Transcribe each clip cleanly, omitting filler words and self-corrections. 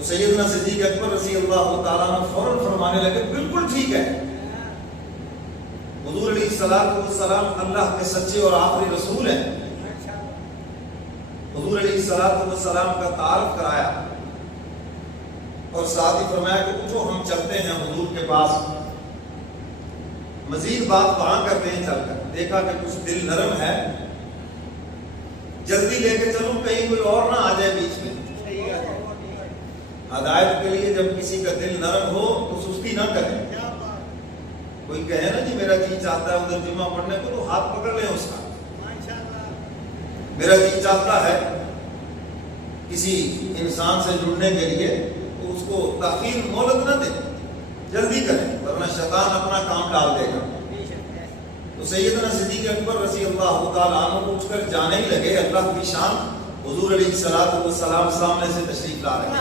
تو سیدنا صدیق اکبر رضی اللہ تعالیٰ عنہ فوراً فرمانے لگے بالکل ٹھیک ہے، حضور علیہ الصلوۃ والسلام اللہ کے سچے اور آخری رسول ہیں۔ حضور علیہ الصلوۃ والسلام کا تعارف کرایا اور ساتھ ہی فرمایا کہ اٹھو ہم چلتے ہیں حضور کے پاس، مزید بات وہاں کرتے ہیں چل کر۔ دیکھا کہ کچھ دل نرم ہے، جلدی لے کے چلوں کہیں کوئی اور نہ آ جائے بیچ میں۔ ہدایت کے لیے جب کسی کا دل نرم ہو تو سستی نہ کرے۔ کوئی کہے نا جی میرا جی چاہتا ہے ادھر جمعہ پڑھنے کو، تو ہاتھ پکڑ لیں اس کا۔ میرا جی چاہتا ہے کسی انسان سے جڑنے کے لیے تو اس کو تاخیر مہلت نہ دیں، جلدی کریں ورنہ شیطان اپنا کام ڈال دے گا۔ تو سیدنا صدیق اکبر رضی اللہ تعالیٰ عنہ اٹھ کر جانے ہی لگے۔ اللہ کی شان، حضور علیہ الصلوۃ والسلام سامنے سے تشریف لا رہے ہیں،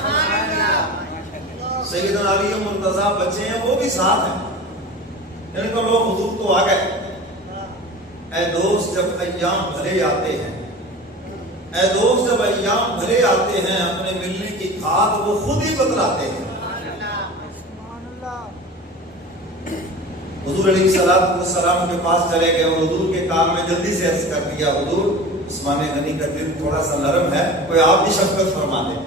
سیدنا علی مرتضیٰ بچے ہیں وہ بھی ساتھ ہیں۔ یعنی کہ لوگ حضور تو آ گئے۔ اے دوست جب ایام بھلے آتے ہیں، اے دوست جب ایام بھلے آتے ہیں، اپنے ملنے کی کھاد وہ خود ہی بتلاتے ہیں۔ حضور علیہ الصلوۃ والسلام کے پاس چلے گئے اور حضور کے کام میں جلدی سے عرض کر دیا، حضور عثمان غنی کا دل تھوڑا سا نرم ہے، کوئی آپ بھی شفقت فرما دیں۔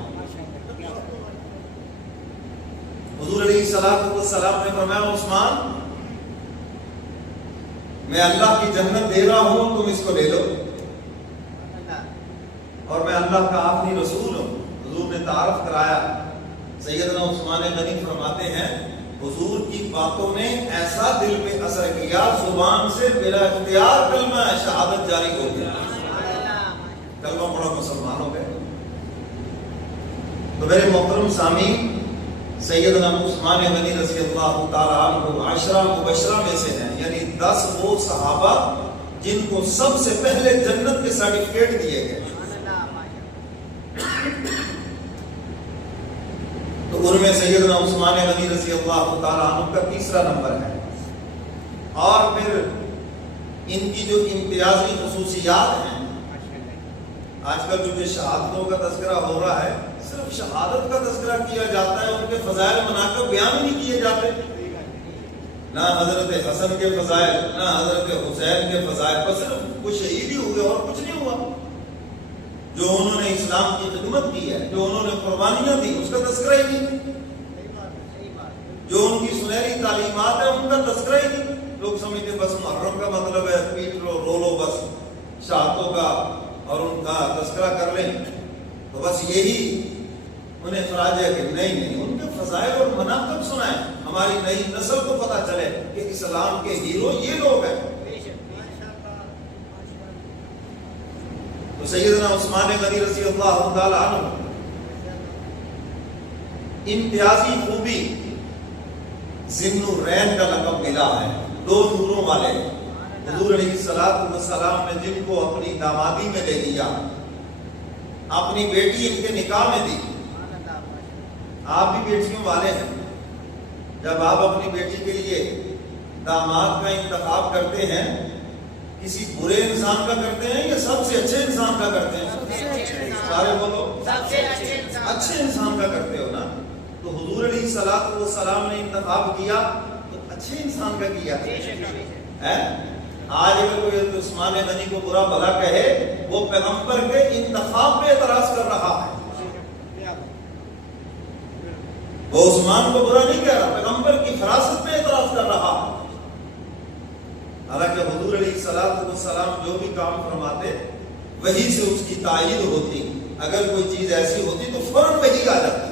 حضور علیہ الصلوۃ والسلام نے فرمایا، عثمان میں اللہ کی جنت دے رہا ہوں، تم اس کو لے لو، اور میں اللہ کا آخری رسول ہوں۔ حضور نے تعارف کرایا۔ سیدنا عثمان غنی فرماتے ہیں حضور کی باتوں نے ایسا دل پہ اثر کیا، زبان سے بلا اختیار کلمہ شہادت جاری ہو گیا، کلمہ پڑھا مسلمان ہو گئے۔ تو میرے محترم سامعین، سیدنا عثمان غنی رضی اللہ تعالیٰ عنہ عشرہ مبشرہ میں سے ہیں، یعنی 10 وہ صحابہ جن کو سب سے پہلے جنت کے سرٹیفکیٹ دیے گئے۔ تو ان میں سیدنا عثمان غنی رضی اللہ تعالیٰ عنہ کا تیسرا نمبر ہے۔ اور پھر ان کی جو امتیازی خصوصیات ہیں، آج کل جو شہادتوں کا تذکرہ ہو رہا ہے، صرف شہادت کا تذکرہ کیا جاتا ہے، ان کے فضائل مناقب بیان نہیں کیے جاتے۔ نہ حضرت حسن کے فضائل، نہ حضرت حسین کے فضائل، بس صرف وہ شہید ہی ہوئے اور کچھ نہیں ہوا۔ جو انہوں نے اسلام کی خدمت کی ہے، جو انہوں نے قربانیاں دی، اس کا تذکرہ ہی نہیں۔ جو ان کی سنہری تعلیمات ہے، ان کا تذکرہ ہی نہیں۔ لوگ سمجھتے بس محرم کا مطلب ہے پیٹ لو رو لو، بس شہادتوں کا اور ان کا تذکرہ کر لیں تو بس یہی انہیں خراج ہے کہ نہیں، ان کے فضائل اور مناقب سنائیں، ہماری نئی نسل کو پتہ چلے کہ اسلام کے ہیرو یہ لوگ ہیں۔ تو سیدنا عثمان غنی رضی اللہ تعالیٰ عنہ امتیازی خوبی ذی النورین کا لقب ملا ہے، 2 نوروں والے۔ حضور علیہ الصلوۃ والسلام نے جن کو اپنی دامادی میں لے لیا، اپنی بیٹی ان کے نکاح میں دی۔ آپ بھی بیٹیوں والے ہیں، جب آپ اپنی بیٹی کے لیے داماد کا انتخاب کرتے ہیں، کسی برے انسان کا کرتے ہیں یا سب سے اچھے انسان کا کرتے ہیں؟ سارے بولو، اچھے انسان کا کرتے ہو نا۔ تو حضور علیہ الصلوۃ والسلام نے انتخاب کیا تو اچھے انسان کا کیا ہے۔ آج اگر کوئی عثمان غنی کو برا بھلا کہے، وہ پیغمبر کے انتخاب پہ اعتراض کر رہا ہے۔ وہ عثمان کو برا نہیں کہہ رہا، پیغمبر کی فراست پہ اعتراض کر رہا ہے۔ حالانکہ حضور علیہ الصلوۃ والسلام جو بھی کام فرماتے وہی سے اس کی تائید ہوتی، اگر کوئی چیز ایسی ہوتی تو فوراً وہی آ جاتی۔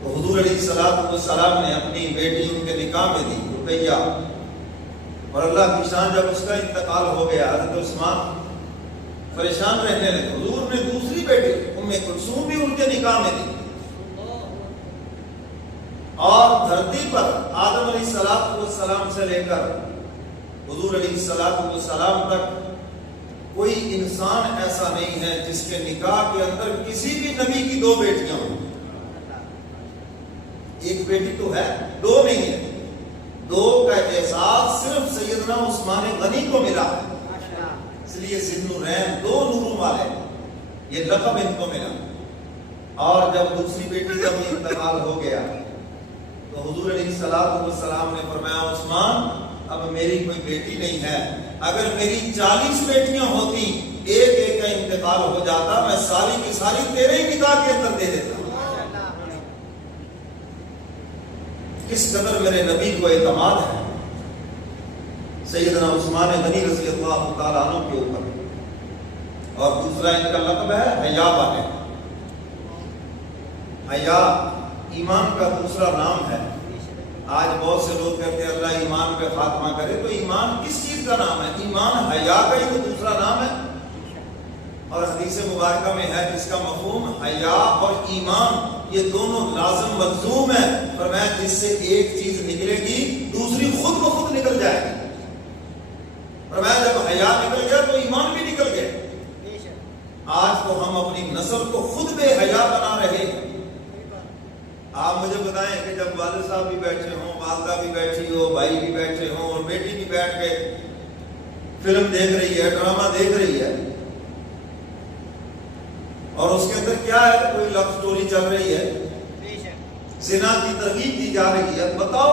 تو حضور علیہ الصلوۃ والسلام نے اپنی بیٹی ان کے نکاح میں دی، رقیہ، اور اللہ کی شان جب اس کا انتقال ہو گیا، حضرت عثمان پریشان رہنے لگے۔ حضور نے دوسری بیٹی ام کلثوم بھی ان کے نکاح میں دی، اور دھرتی پر آدم علیہ السلام سے لے کر حضور علیہ السلام تک کوئی انسان ایسا نہیں ہے جس کے نکاح کے اندر کسی بھی نبی کی 2 بیٹیاں ہوں۔ ایک بیٹی تو ہے، 2 نہیں ہے۔ 2 کا احساس صرف سیدنا عثمان غنی کو ملا ہے، اس لیے ذی النورین 2 نوروں والے یہ لقب ان کو ملا۔ اور جب دوسری بیٹی کا بھی انتقال ہو گیا تو حضور علیہ الصلوۃ والسلام نے فرمایا عثمان اب میری کوئی بیٹی نہیں ہے، اگر میری 40 بیٹیاں ہوتی ایک ایک کا انتقال ہو جاتا میں ساری کی ساری تیرے ہی نکاح کے اندر دے دیتا۔ کس قدر میرے نبی کو اعتماد ہے سیدنا عثمان غنی رضی اللہ تعالیٰ عنہ کے اوپر۔ اور دوسرا ان کا لقب ہے حیا والے۔ حیا ایمان کا دوسرا نام ہے۔ آج بہت سے لوگ کہتے ہیں اللہ ایمان پہ خاتمہ کرے، تو ایمان کس چیز کا نام ہے؟ ایمان حیا کا ہی تو دوسرا نام ہے۔ اور حدیث مبارکہ میں ہے جس کا مفہوم حیا اور ایمان یہ دونوں لازم ملزوم ہے، فرمایا جس سے ایک چیز نکلے گی دوسری خود بخود نکل جائے گی۔ فرمایا جب حیا نکل گیا تو ایمان بھی نکل گیا۔ آج تو ہم اپنی نسل کو خود بے حیا بنا رہے ہیں۔ آپ مجھے بتائیں کہ جب والد صاحب بھی بیٹھے ہوں، والدہ بھی بیٹھی ہو، بھائی بھی بیٹھے ہوں اور بیٹی بھی بیٹھ کے فلم دیکھ رہی ہے، ڈرامہ دیکھ رہی ہے، اور اس کے اندر کیا ہے؟ کوئی لو سٹوری چل رہی ہے، زنا کی ترغیب دی جا رہی ہے، بتاؤ